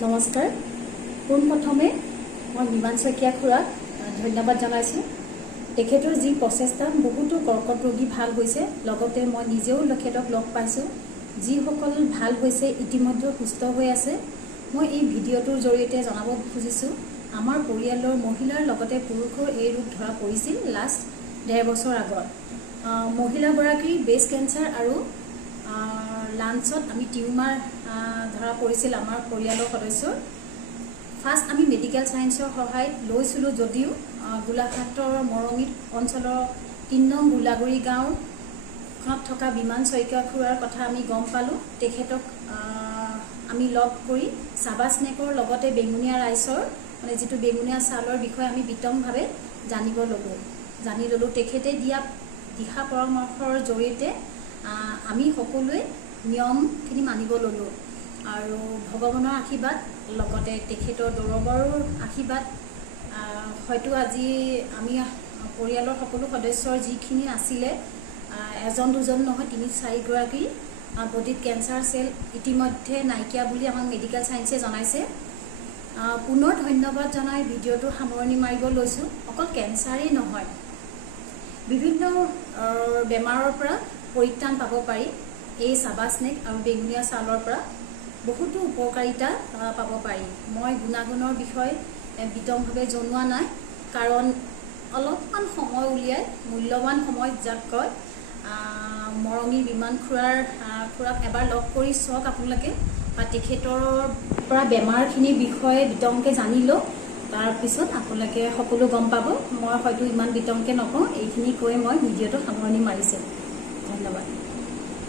নমস্কাৰ। পোনপ্ৰথমে মই নিৰ্মাণ শইকীয়া খুৰাক ধন্যবাদ জনাইছোঁ। তেখেতৰ যি প্ৰচেষ্টা বহুতো কৰ্কট ৰোগী ভাল হৈছে, লগতে মই নিজেও তেখেতক লগ পাইছোঁ। যিসকল ভাল হৈছে ইতিমধ্যে সুস্থ হৈ আছে। মই এই ভিডিঅ'টোৰ জৰিয়তে জনাব খুজিছোঁ, আমাৰ পৰিয়ালৰ মহিলাৰ লগতে পুৰুষৰ এই ৰোগ ধৰা পৰিছিল লাষ্ট 1.5 বছৰ আগত। মহিলাগৰাকীৰ ব্ৰেষ্ট কেঞ্চাৰ আৰু লাঞ্চত আমি টিউমাৰ ধৰা পৰিছিল আমাৰ পৰিয়ালৰ সদস্যৰ। ফাৰ্ষ্ট আমি মেডিকেল ছায়েন্সৰ সহায় লৈছিলোঁ যদিও গোলাঘাটৰ মৰঙীত অঞ্চলৰ 3 নং গোলাগুৰি গাঁৱত থকা বিমান শইকীয়া খুৰাৰ কথা আমি গম পালোঁ। তেখেতক আমি লগ কৰি চাবা স্নেকৰ লগতে বেঙুনীয়া ৰাইচৰ মানে যিটো বেঙুনীয়া চাউলৰ বিষয়ে আমি বিতংভাৱে জানি ল'লোঁ। তেখেতে দিয়া দিহা পৰামৰ্শৰ জৰিয়তে আমি সকলোৱে নিয়মখিনি মানিব ল'লোঁ আৰু ভগৱানৰ আশীৰ্বাদ লগতে তেখেতৰ দৰবাৰৰ আশীৰ্বাদ হয়তো আজি আমি পৰিয়ালৰ সকলো সদস্যৰ যিখিনি আছিলে এজন দুজন নহয় 3-4 গৰাকী বডিত কেঞ্চাৰ চেল ইতিমধ্যে নাইকিয়া বুলি আমাক মেডিকেল ছায়েন্সে জনাইছে। পুনৰ ধন্যবাদ জনাই ভিডিঅ'টো সামৰণি মাৰিব লৈছোঁ। অকল কেঞ্চাৰেই নহয়, বিভিন্ন বেমাৰৰ পৰা পৰিত্ৰাণ পাব পাৰি। এই চাবা স্নেক আৰু বেঙুনীয়া চাউলৰ পৰা বহুতো উপকাৰিতা পাব পাৰি। মই গুণাগুণৰ বিষয়ে বিতংভাৱে জনোৱা নাই, কাৰণ অলপমান সময় উলিয়াই মূল্যৱান সময় যাক কয় মৰঙী বিমান খুৰাক এবাৰ লগ কৰি চাওক আপোনালোকে, বা তেখেতৰ পৰা বেমাৰখিনিৰ বিষয়ে বিতংকৈ জানি লওক। তাৰপিছত আপোনালোকে সকলো গম পাব। মই হয়তো ইমান বিতংকৈ নকওঁ, এইখিনি কৈ মই ভিডিঅ'টো সামৰণি মাৰিছোঁ। ধন্যবাদ।